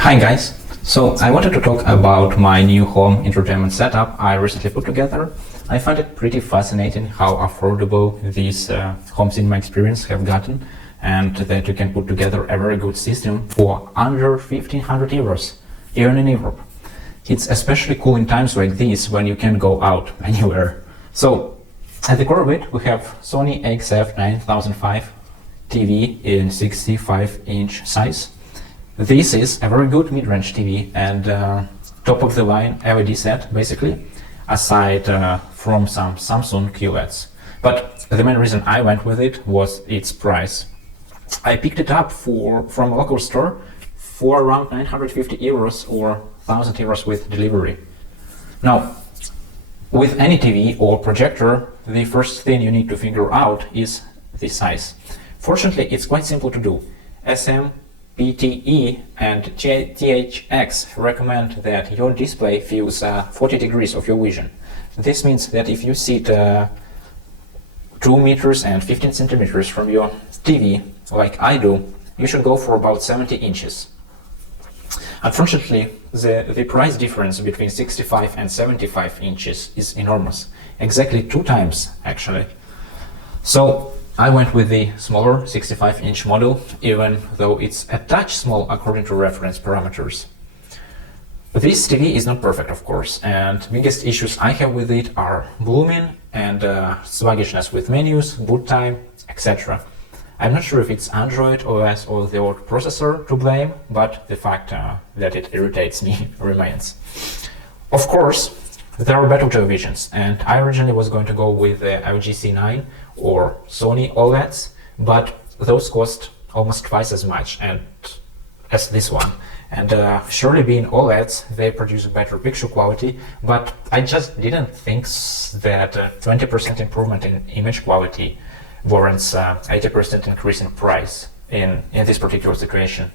Hi guys, so I wanted to talk about my new home entertainment setup I recently put together. I find it pretty fascinating how affordable these home cinema experience have gotten, and that you can put together a very good system for under 1500 euros, even in Europe. It's especially cool in times like these when you can't go out anywhere. So at the core of it, we have Sony XF 9005 TV in 65-inch size. This is a very good mid-range TV and top-of-the-line LED set, basically, aside from some Samsung QLEDs. But the main reason I went with it was its price. I picked it up from a local store for around 950 euros or 1000 euros with delivery. Now, with any TV or projector, the first thing you need to figure out is the size. Fortunately, it's quite simple to do. PTE and THX recommend that your display views 40 degrees of your vision. This means that if you sit 2 meters and 15 centimeters from your TV, like I do, you should go for about 70 inches. Unfortunately, the price difference between 65 and 75 inches is enormous, exactly 2 times actually. So I went with the smaller 65-inch model, even though it's a touch small according to reference parameters. This TV is not perfect, of course, and biggest issues I have with it are blooming and sluggishness with menus, boot time, etc. I'm not sure if it's Android OS or the old processor to blame, but the fact that it irritates me remains. Of course, there are better televisions, and I originally was going to go with the LG C9 or Sony OLEDs, but those cost almost twice as much as this one. And surely being OLEDs, they produce better picture quality, but I just didn't think that 20% improvement in image quality warrants 80% increase in price in this particular situation.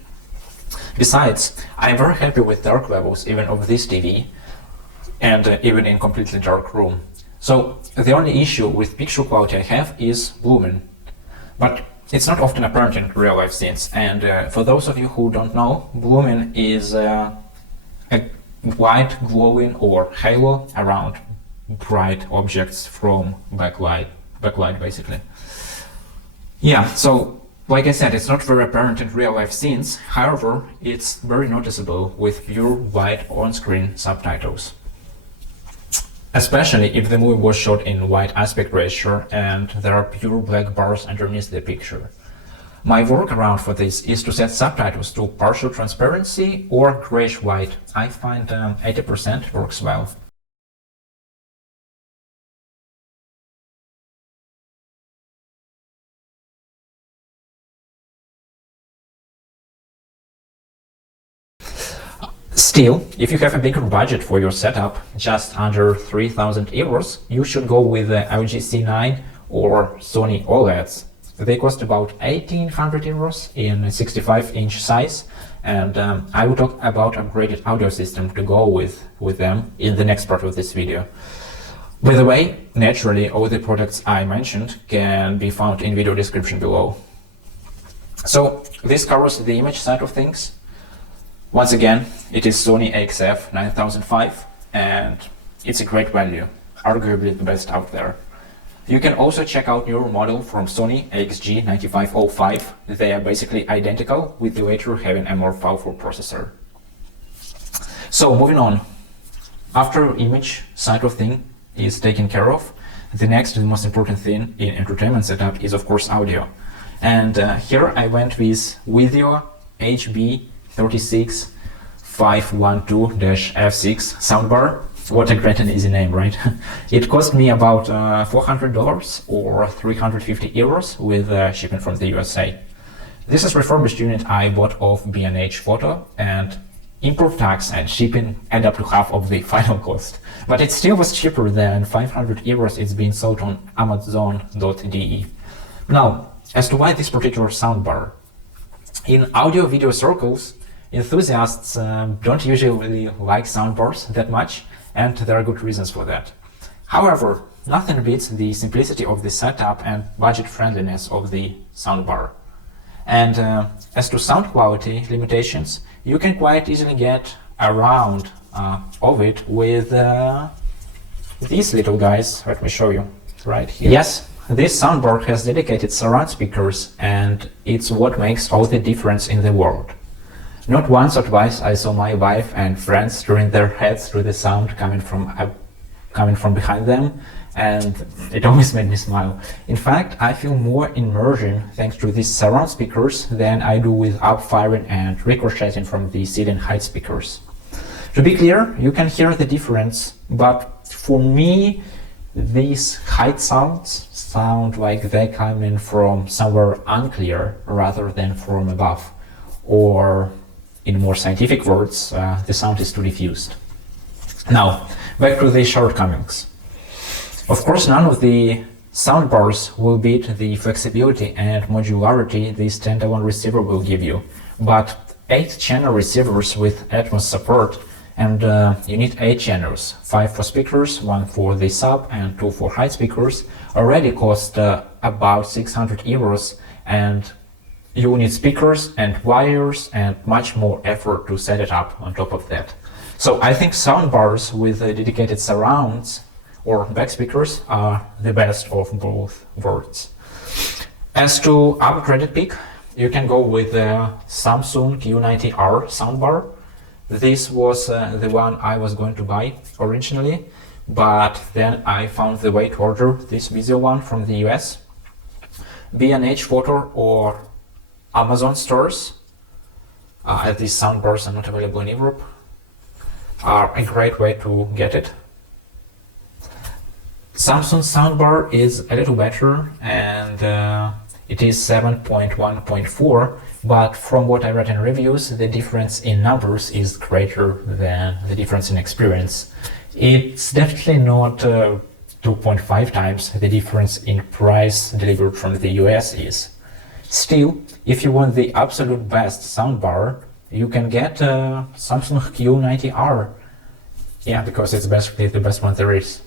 Besides, I'm very happy with dark levels even of this TV, and even in completely dark room. So the only issue with picture quality I have is blooming, but it's not often apparent in real life scenes. And for those of you who don't know, blooming is a white glowing or halo around bright objects from backlight basically. Yeah, so like I said, it's not very apparent in real life scenes. However, it's very noticeable with pure white on-screen subtitles, especially if the movie was shot in wide aspect ratio and there are pure black bars underneath the picture. My workaround for this is to set subtitles to partial transparency or grayish white. I find 80% works well. Still, if you have a bigger budget for your setup, just under 3000 euros, you should go with the LG C9 or Sony OLEDs. They cost about 1800 euros in a 65-inch size, and I will talk about upgraded audio system to go with them in the next part of this video. By the way, naturally, all the products I mentioned can be found in video description below. So this covers the image side of things. Once again, it is Sony XF 9005 and it's a great value, arguably the best out there. You can also check out newer model from Sony XG 9505. They are basically identical, with the latter having a more powerful processor. So moving on, after image side of thing is taken care of, the next and most important thing in entertainment setup is of course audio. And here I went with Video HB 36512-F6 soundbar. What a great and easy name, right? It cost me about $400 or 350 euros with shipping from the USA. This is refurbished unit I bought off B&H Photo, and import tax and shipping add up to half of the final cost. But it still was cheaper than 500 euros it's being sold on Amazon.de. Now, as to why this particular soundbar. In audio-video circles, enthusiasts don't usually like soundbars that much, and there are good reasons for that. However, nothing beats the simplicity of the setup and budget friendliness of the soundbar. And as to sound quality limitations, you can quite easily get around of it with these little guys. Let me show you right here. Yes, this soundbar has dedicated surround speakers, and it's what makes all the difference in the world. Not once or twice I saw my wife and friends turning their heads through the sound coming from behind them, and it always made me smile. In fact, I feel more immersion thanks to these surround speakers than I do with upfiring and ricocheting from the ceiling height speakers. To be clear, you can hear the difference, but for me, these height sounds sound like they're coming from somewhere unclear rather than from above, or in more scientific words, the sound is too diffused. Now, back to the shortcomings. Of course, none of the soundbars will beat the flexibility and modularity the standalone receiver will give you, but 8-channel receivers with Atmos support, and you need 8 channels, 5 for speakers, 1 for the sub and 2 for high speakers, already cost about 600 euros, and you will need speakers and wires and much more effort to set it up on top of that. So I think soundbars with dedicated surrounds or back speakers are the best of both worlds. As to upgraded pick, you can go with the Samsung Q90R soundbar. This was the one I was going to buy originally, but then I found the way to order this visual one from the US. B&H Photo or Amazon stores, as these soundbars are not available in Europe, are a great way to get it. Samsung soundbar is a little better, and it is 7.1.4, but from what I read in reviews, the difference in numbers is greater than the difference in experience. It's definitely not 2.5 times the difference in price delivered from the US is. Still, if you want the absolute best soundbar, you can get Samsung Q90R. Yeah, because it's basically the best one there is.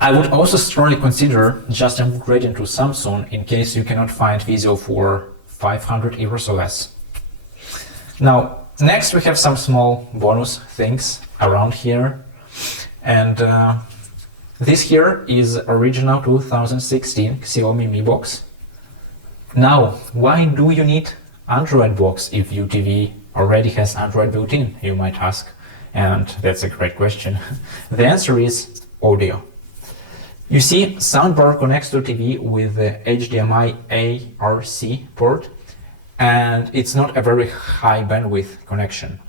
I would also strongly consider just upgrading to Samsung in case you cannot find Vizio for 500 euros or less. Now, next we have some small bonus things around here, and this here is original 2016 Xiaomi MiBox. Now, why do you need Android box if your TV already has Android built in, you might ask? And that's a great question. The answer is audio. You see, Soundbar connects to TV with the HDMI-ARC port, and it's not a very high bandwidth connection.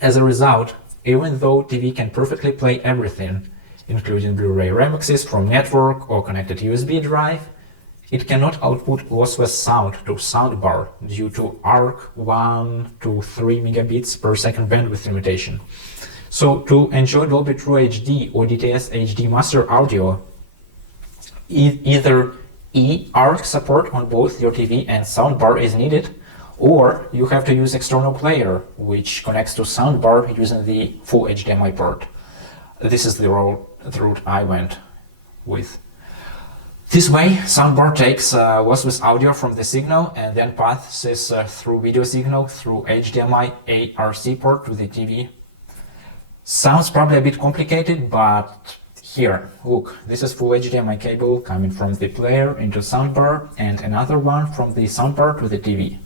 As a result, even though TV can perfectly play everything, including Blu-ray remixes from network or connected USB drive, it cannot output lossless sound to Soundbar due to ARC 1 to 3 megabits per second bandwidth limitation. So to enjoy Dolby True HD or DTS HD master audio, either ARC support on both your TV and soundbar is needed, or you have to use external player, which connects to soundbar using the full HDMI port. This is the route I went with. This way, soundbar takes lossless audio from the signal and then passes through video signal through HDMI-ARC port to the TV. Sounds probably a bit complicated, but here, look, this is full HDMI cable coming from the player into soundbar and another one from the soundbar to the TV.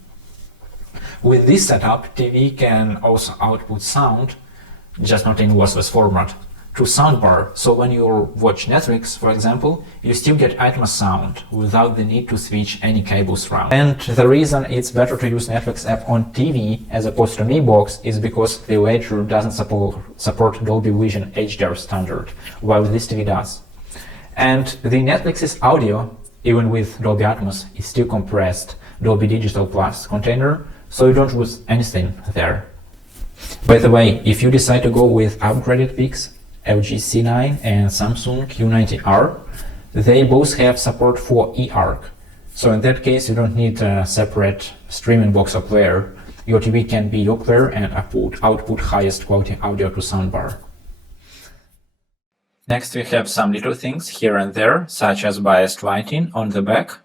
With this setup, TV can also output sound, just not in lossless format, to soundbar, so when you watch Netflix, for example, you still get Atmos sound without the need to switch any cables around. And the reason it's better to use Netflix app on TV as opposed to MiBox is because the latter doesn't support Dolby Vision HDR standard, while this TV does. And the Netflix's audio, even with Dolby Atmos, is still compressed Dolby Digital Plus container, so you don't lose anything there. By the way, if you decide to go with upgraded picks, LG C9 and Samsung Q90R, they both have support for ARC. So in that case, you don't need a separate streaming box or player. Your TV can be your player and output highest quality audio to soundbar. Next, we have some little things here and there, such as biased lighting on the back.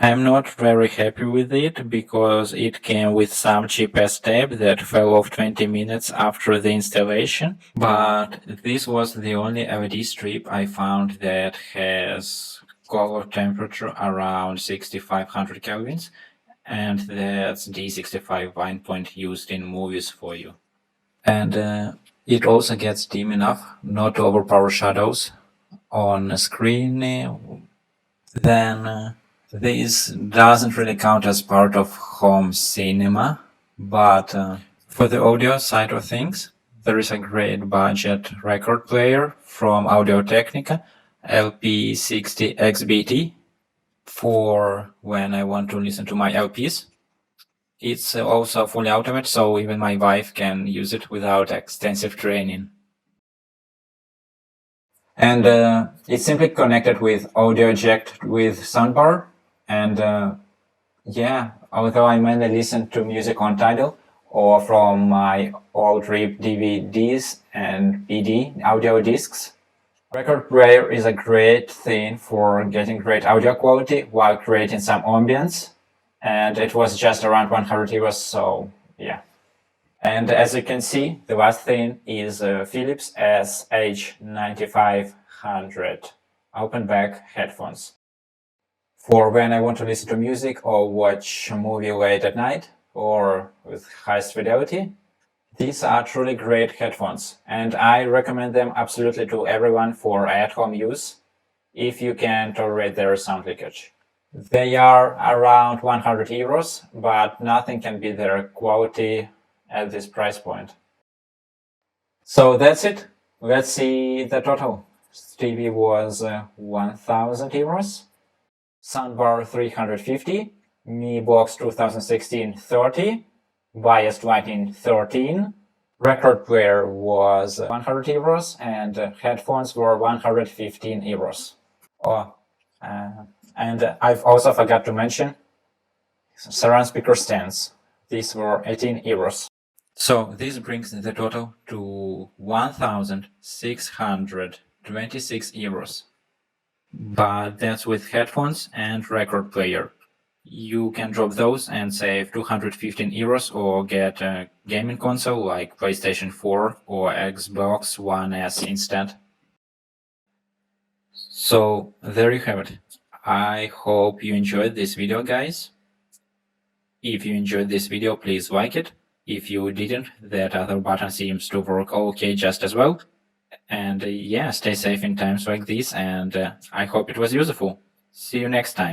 I'm not very happy with it because it came with some cheap-ass tape that fell off 20 minutes after the installation, but this was the only LED strip I found that has color temperature around 6500 kelvins, and that's D65 wine point used in movies for you. And it also gets dim enough not to overpower shadows on a screen. Then this doesn't really count as part of home cinema, but for the audio side of things, there is a great budget record player from Audio-Technica, LP60XBT, for when I want to listen to my LPs. It's also fully automated, so even my wife can use it without extensive training. And it's simply connected with audio jack with Soundbar. And yeah, although I mainly listen to music on Tidal or from my old RIP DVDs and PD audio discs, record player is a great thing for getting great audio quality while creating some ambience. And it was just around 100 euros, so yeah. And as you can see, the last thing is Philips SH9500 open back headphones. For when I want to listen to music or watch a movie late at night or with highest fidelity, these are truly great headphones, and I recommend them absolutely to everyone for at-home use if you can tolerate their sound leakage. They are around 100 euros, but nothing can beat their quality at this price point. So that's it. Let's see the total. TV was 1000 euros, Soundbar 350, MiBox 2016 30, biased lighting 13, record player was 100 euros, and headphones were 115 euros. And I've also forgot to mention surround speaker stands. These were 18 euros. So this brings the total to 1,626 euros. But that's with headphones and record player. You can drop those and save 215 euros or get a gaming console like PlayStation 4 or Xbox One S instead. So there you have it. I hope you enjoyed this video, guys. If you enjoyed this video, please like it. If you didn't, that other button seems to work okay just as well. And yeah, stay safe in times like this, and I hope it was useful. See you next time.